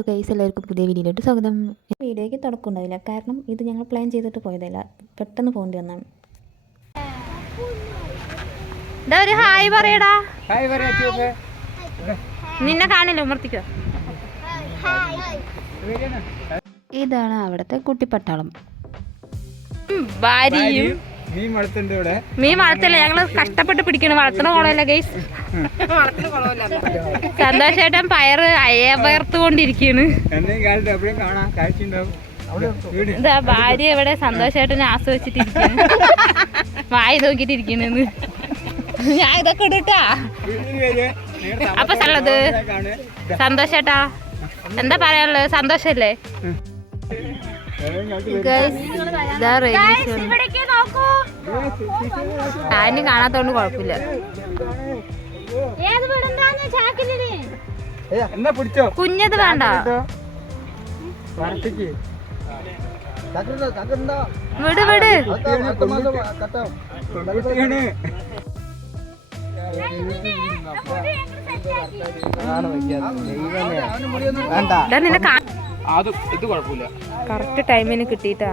Hello guys, എല്ലാവർക്കും പുതിയ വീഡിയോയിലോട്ട് സ്വാഗതം. വീഡിയോയ്ക്ക് തുടക്കമുണ്ടാവില്ല, കാരണം ഇത് ഞങ്ങൾ പ്ലാൻ ചെയ്തിട്ട് പോയതല്ല, പെട്ടെന്ന് പോകേണ്ടി വന്നാണ്. ഹായ് പറയടാ. നിന്നെ കാണില്ല, ഉമ്മർത്തിക്കോ. ഇതാണ് അവിടുത്തെ കുട്ടിപ്പട്ടാളം. ഭാര്യയും മീൻ വളർത്തില്ല, ഞങ്ങള് കഷ്ടപ്പെട്ട് പിടിക്കണം. വളർത്തണ കുളമല്ല ഗൈസ്, സന്തോഷേട്ടൻ പയറ് അയവയർത്തുകൊണ്ടിരിക്കാണ്. ഇതാ ഭാര്യ ഇവിടെ സന്തോഷേട്ടനെ ആസ്വദിച്ചിട്ടിരിക്കാണ്, വായി നോക്കിട്ടിരിക്കണെന്ന്. ഞാൻ ഇതൊക്കെ ഇടട്ടാ. അപ്പൊ സ്ഥലത് സന്തോഷേട്ടാ, എന്താ പറയാനുള്ളത്? സന്തോഷല്ലേ? ആരും കാണാത്തോണ്ട് കുഴപ്പമില്ല. കുഞ്ഞത് വേണ്ട, വിട് വിട്. കറക്റ്റ് ടൈമിന് കിട്ടിട്ടാ.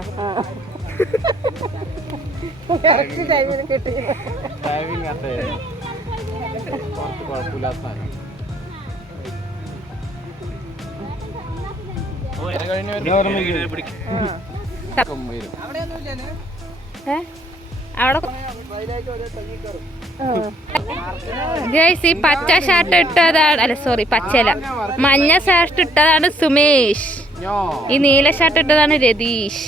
ഈ പച്ച ഷർട്ട് ഇട്ടതാണ്, അല്ല സോറി പച്ചല, മഞ്ഞ ഷർട്ട് ഇട്ടതാണ് സുമേഷ്. ഈ നീല ഷർട്ട് ഇട്ടതാണ് രതീഷ്.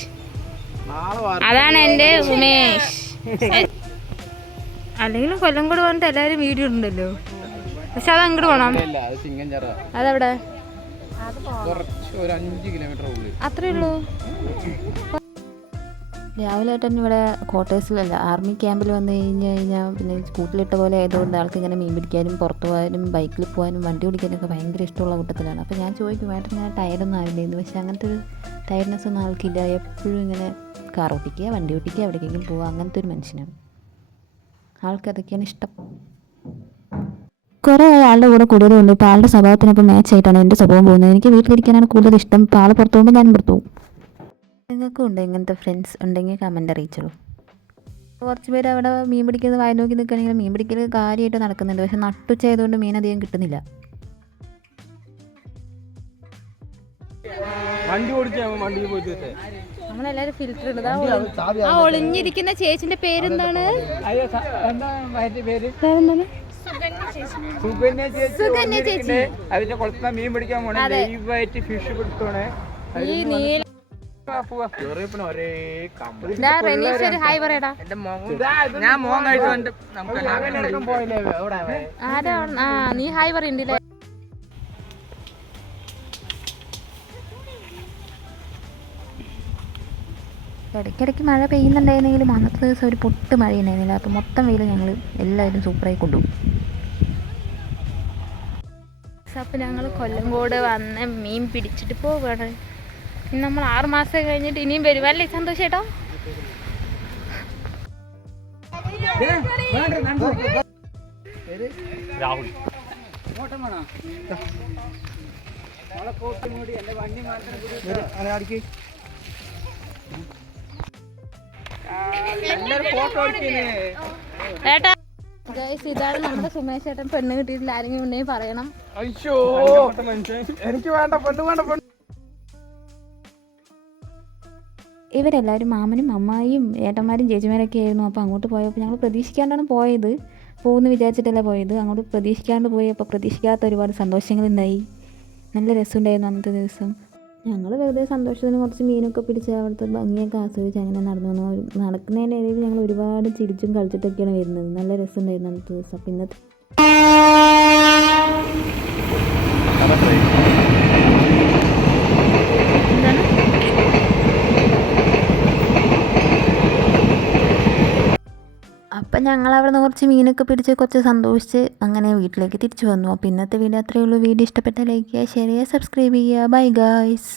അതാണ് എന്റെ ഉമേഷ്. അല്ലെങ്കിലും കൊല്ലംകോട് പറഞ്ഞിട്ട് എല്ലാരും വീഡിയോ ഉണ്ടല്ലോ, പക്ഷെ അത് അങ്ങോട്ട് പോണം. അതെവിടെ? അത്രേ ഉള്ളൂ. രാവിലെ തന്നെ ഇവിടെ ക്വാർട്ടേഴ്സിലല്ല, ആർമി ക്യാമ്പിൽ വന്നു കഴിഞ്ഞാൽ പിന്നെ സ്കൂട്ടിലിട്ട പോലെ ആയതുകൊണ്ട് ആൾക്ക് ഇങ്ങനെ മീൻ പിടിക്കാനും പുറത്ത് പോകാനും ബൈക്കിൽ പോകാനും വണ്ടി ഓടിക്കാനൊക്കെ ഭയങ്കര ഇഷ്ടമുള്ള കൂട്ടത്തിലാണ്. അപ്പോൾ ഞാൻ ചോദിക്കും, ഏട്ടൻ ഇങ്ങനെ ടയർഡൊന്നും ആവില്ലായിരുന്നു. പക്ഷെ അങ്ങനത്തെ ഒരു ടയർഡ്നെസ് ഒന്നും ആൾക്കില്ല. എപ്പോഴും ഇങ്ങനെ കാർ ഓടിക്കുക, വണ്ടി ഓടിക്കുക, എവിടേക്കെങ്കിലും പോവുക, അങ്ങനത്തെ ഒരു മനുഷ്യനാണ്. ആൾക്കതൊക്കെയാണ് ഇഷ്ടം. കുറേ ആളുടെ കൂടെ കൂടുതലുണ്ട്. ഇപ്പോൾ ആളുടെ സ്വഭാവത്തിനൊപ്പം മാച്ചായിട്ടാണ് എൻ്റെ സ്വഭാവം പോകുന്നത്. എനിക്ക് വീട്ടിലിരിക്കാനാണ് കൂടുതൽ ഇഷ്ടം. ഇപ്പോൾ ആൾ പുറത്ത് പോകുമ്പോൾ ഞാനും പുറത്ത് പോകും. നിങ്ങൾക്കും ഉണ്ട് ഇങ്ങനത്തെ ഫ്രണ്ട്സ്? ഉണ്ടെങ്കിൽ കമൻ്റ് അറിയിച്ചോളൂ. കുറച്ച് പേര് അവിടെ മീൻ പിടിക്കുന്നത് വായി നോക്കി നിൽക്കുകയാണെങ്കിൽ മീൻ പിടിക്കൽ കാര്യമായിട്ട് നടക്കുന്നുണ്ട്. പക്ഷെ നട്ടുച്ച ആയതുകൊണ്ട് മീൻ അധികം കിട്ടുന്നില്ല. നമ്മളെല്ലാരും ഫിൽറ്റർ ഇടുന്നത്. ആ ഒളിഞ്ഞിരിക്കുന്ന ചേച്ചിന്റെ പേരെന്താണ്? സുകന്യ ചേച്ചി. മീൻ പിടിക്കാൻ പോണേ, ഫിഷ് പിടിക്കണേ. ഈ നീല ഹായ് പറയടാ. നീ ഹായ് പറയണ്ടില്ലേ? ഇടയ്ക്കിടയ്ക്ക് മഴ പെയ്യുന്നുണ്ടായിരുന്നെങ്കിലും അന്നത്തെ ദിവസം ഒരു പൊട്ട് മഴ ഉണ്ടായിരുന്നില്ല. അപ്പോൾ മൊത്തം വെയിൽ ഞങ്ങൾ എല്ലാവരും സൂപ്പറായി കൊണ്ടുപോകും. അപ്പോൾ ഞങ്ങൾ കൊല്ലംകോട് വന്ന് മീൻ പിടിച്ചിട്ട് പോവുകയാണ്. ഇനി നമ്മൾ 6 മാസം കഴിഞ്ഞിട്ട് ഇനിയും വരുമല്ലേ സന്തോഷേട്ടോ? ഏട്ടാ ഗൈസ്, ഇതാണ് നമ്മുടെ സുമേഷ് ചേട്ടൻ. പെണ്ണ് കിട്ടിയിട്ടില്ല, ആരെങ്കിലും ഉണ്ടെങ്കിൽ പറയണം. എനിക്ക് വേണ്ട പെണ്ണ്, വേണ്ട പെണ്ണ്. ഇവരെല്ലാവരും മാമനും അമ്മായിയും ഏട്ടന്മാരും ചേച്ചിമാരൊക്കെ ആയിരുന്നു. അപ്പോൾ അങ്ങോട്ട് പോയപ്പോൾ ഞങ്ങൾ പ്രതീക്ഷിക്കാണ്ടാണ് പോയത്. പോകുമെന്ന് വിചാരിച്ചിട്ടല്ല പോയത്. അങ്ങോട്ട് പ്രതീക്ഷിക്കാണ്ട് പോയി. അപ്പോൾ പ്രതീക്ഷിക്കാത്ത ഒരുപാട് സന്തോഷങ്ങളുണ്ടായി. നല്ല രസമുണ്ടായിരുന്നു അന്നത്തെ ദിവസം. ഞങ്ങൾ വെറുതെ സന്തോഷത്തിന് കുറച്ച് മീനൊക്കെ പിടിച്ച് അവിടുത്തെ ഭംഗിയൊക്കെ ആസ്വദിച്ച് അങ്ങനെ നടന്നു. നടക്കുന്നതിൻ്റെ ഇടയിൽ ഞങ്ങൾ ഒരുപാട് ചിരിച്ചും കളിച്ചിട്ടൊക്കെയാണ് വരുന്നത്. നല്ല രസമുണ്ടായിരുന്നു അന്നത്തെ ദിവസം. അപ്പോൾ ഇന്നത്തെ അപ്പം ഞങ്ങൾ അവിടെ നിന്ന് കുറച്ച് മീനൊക്കെ പിടിച്ച് കുറച്ച് സന്തോഷിച്ച് അങ്ങനെ വീട്ടിലേക്ക് തിരിച്ചു വന്നു. അപ്പോൾ ഇന്നത്തെ വീഡിയോ അത്രയേ ഉള്ളൂ. വീഡിയോ ഇഷ്ടപ്പെട്ടാൽ ലൈക്ക് ചെയ്യുക, ഷെയർ ചെയ്യുക, സബ്സ്ക്രൈബ് ചെയ്യുക. Bye guys.